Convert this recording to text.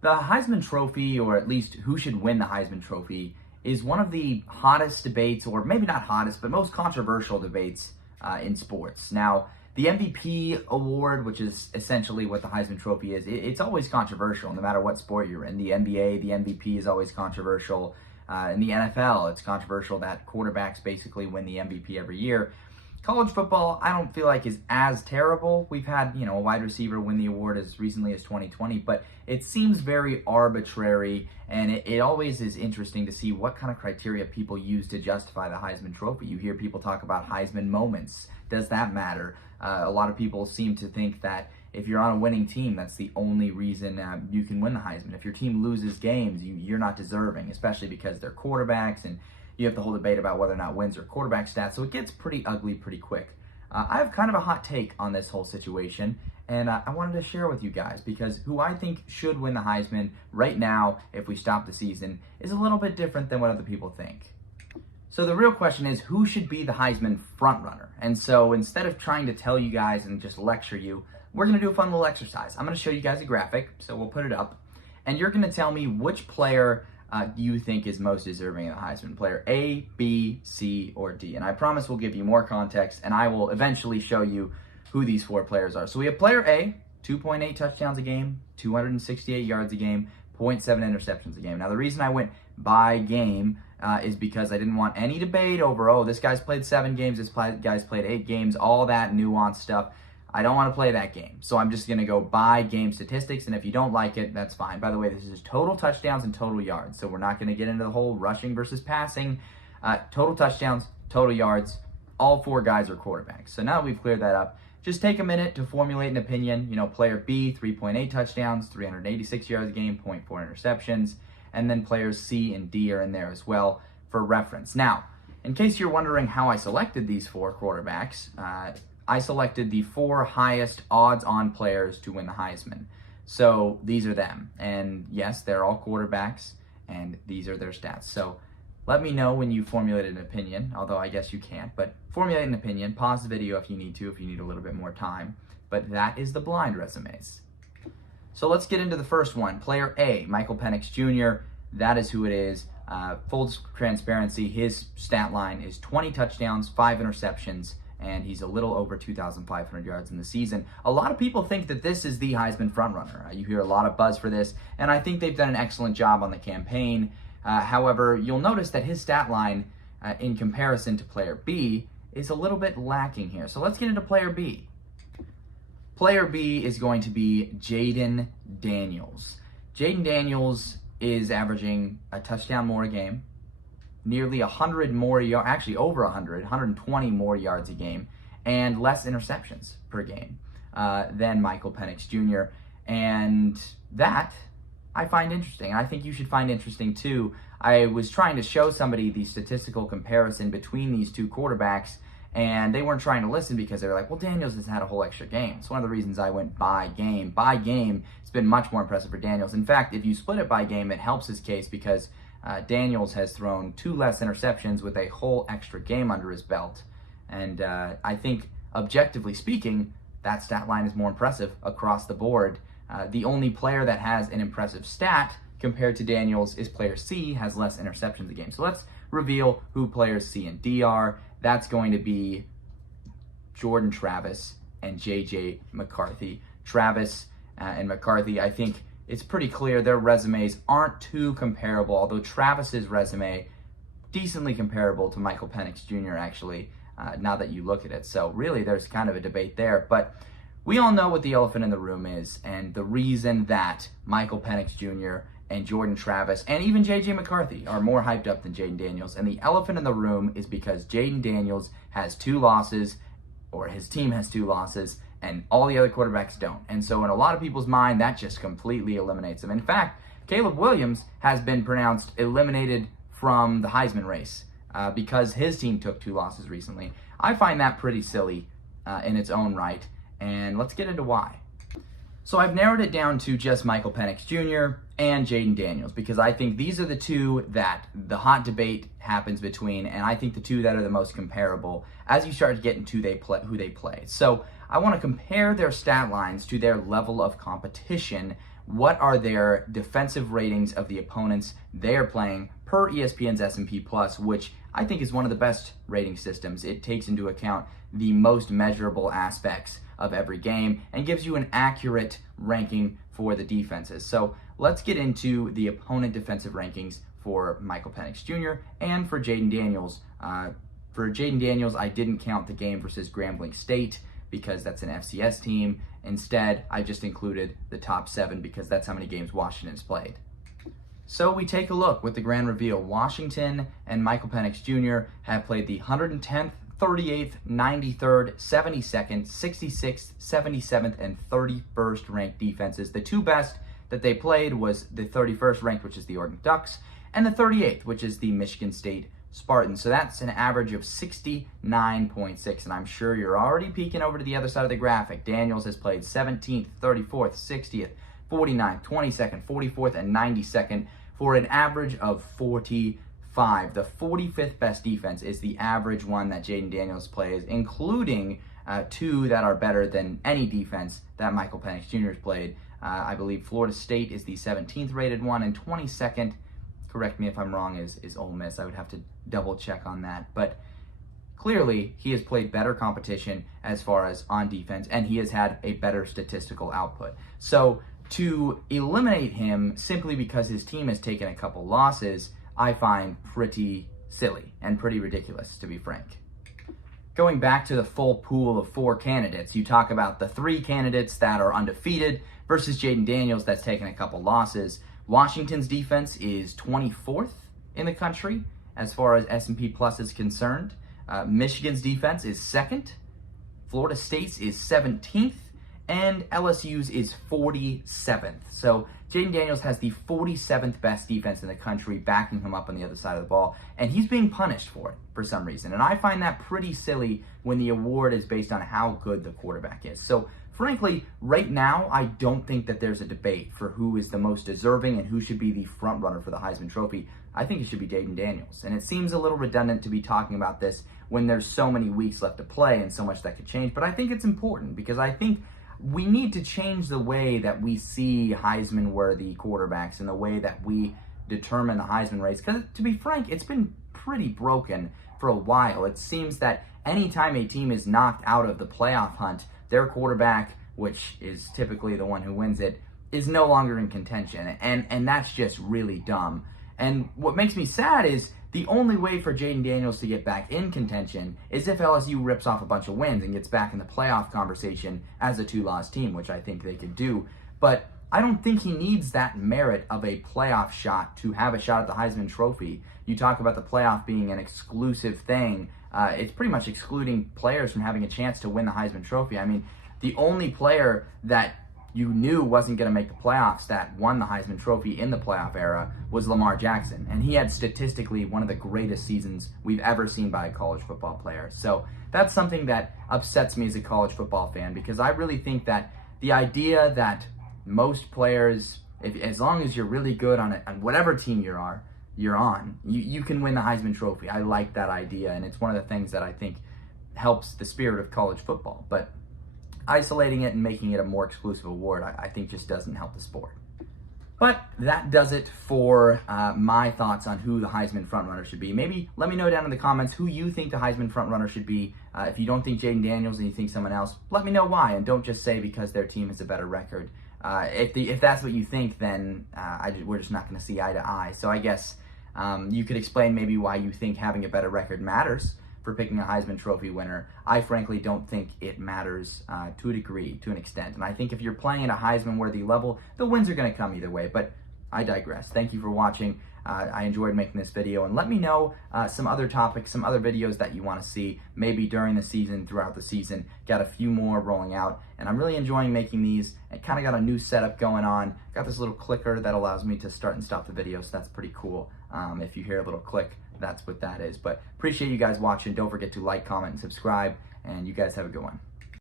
The Heisman Trophy, or at least who should win the Heisman Trophy, is one of the hottest debates, or maybe not hottest, but most controversial debates in sports. Now, the MVP award, which is essentially what the Heisman Trophy is, it's always controversial no matter what sport you're in. The NBA, the MVP is always controversial. In the NFL, it's controversial that quarterbacks basically win the MVP every year. College football, I don't feel like is as terrible. We've had, a wide receiver win the award as recently as 2020, but it seems very arbitrary, and it always is interesting to see what kind of criteria people use to justify the Heisman Trophy. You hear people talk about Heisman moments. Does that matter? A lot of people seem to think that if you're on a winning team, that's the only reason you can win the Heisman. If your team loses games, you're not deserving, especially because they're quarterbacks, and you have the whole debate about whether or not wins are quarterback stats, so it gets pretty ugly pretty quick. I have kind of a hot take on this whole situation, and I wanted to share with you guys, because who I think should win the Heisman right now, if we stop the season, is a little bit different than what other people think. So the real question is, who should be the Heisman Frontrunner? And so instead of trying to tell you guys and just lecture you, we're going to do a fun little exercise. I'm going to show you guys a graphic, so we'll put it up, and you're going to tell me which player you think is most deserving of the Heisman. Player A, B, C, or D. And I promise we'll give you more context, and I will eventually show you who these four players are. So we have player A, 2.8 touchdowns a game, 268 yards a game, 0.7 interceptions a game. Now the reason I went by game is because I didn't want any debate over, this guy's played 7 games, this guy's played 8 games, all that nuanced stuff. I don't want to play that game. So I'm just going to go by game statistics, and if you don't like it, that's fine. By the way, this is total touchdowns and total yards, so we're not going to get into the whole rushing versus passing. Total touchdowns, total yards, all 4 guys are quarterbacks. So now that we've cleared that up, just take a minute to formulate an opinion. Player B, 3.8 touchdowns, 386 yards a game, 0.4 interceptions, and then players C and D are in there as well for reference. Now, in case you're wondering how I selected these 4 quarterbacks, I selected the 4 highest odds-on players to win the Heisman. So these are them. And yes, they're all quarterbacks, and these are their stats. So let me know when you formulated an opinion, although I guess you can't. But formulate an opinion. Pause the video if you need a little bit more time. But that is the blind resumes. So let's get into the first one. Player A, Michael Penix Jr., that is who it is. Full transparency, his stat line is 20 touchdowns, 5 interceptions, and he's a little over 2,500 yards in the season. A lot of people think that this is the Heisman frontrunner. You hear a lot of buzz for this, and I think they've done an excellent job on the campaign. However, you'll notice that his stat line, in comparison to player B, is a little bit lacking here. So let's get into player B. Player B is going to be Jayden Daniels. Jayden Daniels is averaging a touchdown more a game, nearly 100 more yards, actually over 120 more yards a game, and less interceptions per game than Michael Penix Jr. And that I find interesting. I think you should find interesting too. I was trying to show somebody the statistical comparison between these 2 quarterbacks, and they weren't trying to listen because they were like, well, Daniels has had a whole extra game. It's one of the reasons I went by game. By game, it's been much more impressive for Daniels. In fact, if you split it by game, it helps his case because Daniels has thrown 2 less interceptions with a whole extra game under his belt. And I think, objectively speaking, that stat line is more impressive across the board. The only player that has an impressive stat compared to Daniels is player C, has less interceptions a game. So let's reveal who players C and D are. That's going to be Jordan Travis and J.J. McCarthy. Travis and McCarthy, I think it's pretty clear their resumes aren't too comparable, although Travis's resume decently comparable to Michael Penix Jr. actually, now that you look at it. So really there's kind of a debate there, but we all know what the elephant in the room is, and the reason that Michael Penix Jr. and Jordan Travis and even J.J. McCarthy are more hyped up than Jayden Daniels. And the elephant in the room is because Jayden Daniels has 2 losses, or his team has 2 losses, and all the other quarterbacks don't. And so in a lot of people's mind, that just completely eliminates him. In fact, Caleb Williams has been pronounced eliminated from the Heisman race because his team took 2 losses recently. I find that pretty silly in its own right, and let's get into why. So I've narrowed it down to just Michael Penix Jr. and Jayden Daniels because I think these are the 2 that the hot debate happens between, and I think the 2 that are the most comparable as you start to get into who they play. So I want to compare their stat lines to their level of competition what are their defensive ratings of the opponents they are playing per ESPN's S&P Plus, which I think is one of the best rating systems. It takes into account the most measurable aspects of every game and gives you an accurate ranking for the defenses. So let's get into the opponent defensive rankings for Michael Penix Jr. and for Jayden Daniels. For Jayden Daniels, I didn't count the game versus Grambling State because that's an FCS team. Instead, I just included the top 7 because that's how many games Washington's played. So we take a look with the grand reveal. Washington and Michael Penix Jr. have played the 110th, 38th, 93rd, 72nd, 66th, 77th, and 31st ranked defenses. The 2 best that they played was the 31st ranked, which is the Oregon Ducks, and the 38th, which is the Michigan State Spartans. So that's an average of 69.6, and I'm sure you're already peeking over to the other side of the graphic. Daniels has played 17th, 34th, 60th, 49th, 22nd, 44th, and 92nd for an average of 45. The 45th best defense is the average one that Jayden Daniels plays, including 2 that are better than any defense that Michael Penix Jr. has played. I believe Florida State is the 17th rated one, and 22nd, correct me if I'm wrong, is Ole Miss. I would have to double check on that. But clearly, he has played better competition as far as on defense, and he has had a better statistical output. So to eliminate him simply because his team has taken a couple losses, I find pretty silly and pretty ridiculous, to be frank. Going back to the full pool of 4 candidates, you talk about the 3 candidates that are undefeated versus Jayden Daniels that's taken a couple losses. Washington's defense is 24th in the country as far as S&P Plus is concerned. Michigan's defense is 2nd. Florida State's is 17th. And LSU's is 47th. So Jayden Daniels has the 47th best defense in the country backing him up on the other side of the ball, and he's being punished for it for some reason. And I find that pretty silly when the award is based on how good the quarterback is. So frankly, right now, I don't think that there's a debate for who is the most deserving and who should be the front runner for the Heisman Trophy. I think it should be Jayden Daniels. And it seems a little redundant to be talking about this when there's so many weeks left to play and so much that could change. But I think it's important because I think we need to change the way that we see Heisman-worthy quarterbacks and the way that we determine the Heisman race. Because, to be frank, it's been pretty broken for a while. It seems that anytime a team is knocked out of the playoff hunt, their quarterback, which is typically the one who wins it, is no longer in contention. And that's just really dumb. And what makes me sad is the only way for Jayden Daniels to get back in contention is if LSU rips off a bunch of wins and gets back in the playoff conversation as a 2-loss team, which I think they could do. But I don't think he needs that merit of a playoff shot to have a shot at the Heisman Trophy. You talk about the playoff being an exclusive thing. It's pretty much excluding players from having a chance to win the Heisman Trophy. I mean, the only player that you knew wasn't going to make the playoffs that won the Heisman Trophy in the playoff era was Lamar Jackson. And he had statistically one of the greatest seasons we've ever seen by a college football player. So that's something that upsets me as a college football fan, because I really think that the idea that most players, as long as you're really good on whatever team you're on, you can win the Heisman Trophy. I like that idea, and it's one of the things that I think helps the spirit of college football. But isolating it and making it a more exclusive award, I think just doesn't help the sport. But that does it for my thoughts on who the Heisman frontrunner should be. Maybe let me know down in the comments who you think the Heisman frontrunner should be. If you don't think Jayden Daniels and you think someone else, let me know why, and don't just say because their team has a better record. If that's what you think, then we're just not going to see eye to eye. So I guess you could explain maybe why you think having a better record matters for picking a Heisman Trophy winner. I frankly don't think it matters to a degree, to an extent. And I think if you're playing at a Heisman-worthy level, the wins are going to come either way. But I digress. Thank you for watching. I enjoyed making this video. And let me know some other topics, some other videos that you want to see, maybe during the season, throughout the season. Got a few more rolling out. And I'm really enjoying making these. I kind of got a new setup going on. Got this little clicker that allows me to start and stop the video, so that's pretty cool. If you hear a little click, that's what that is. But appreciate you guys watching. Don't forget to like, comment, and subscribe. And you guys have a good one.